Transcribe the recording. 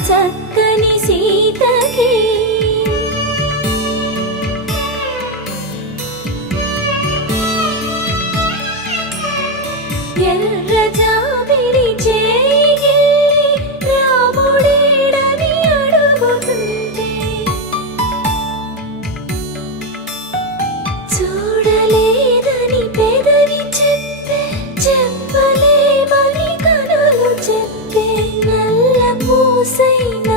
చక్కని సీతకి ఎర్ర జాబిలి చేయి రాముడేడని అడుగుతుంటే చూడలేదని పెదవి చెప్పలేమని కనులు చెప్పే నల్ల పూసైన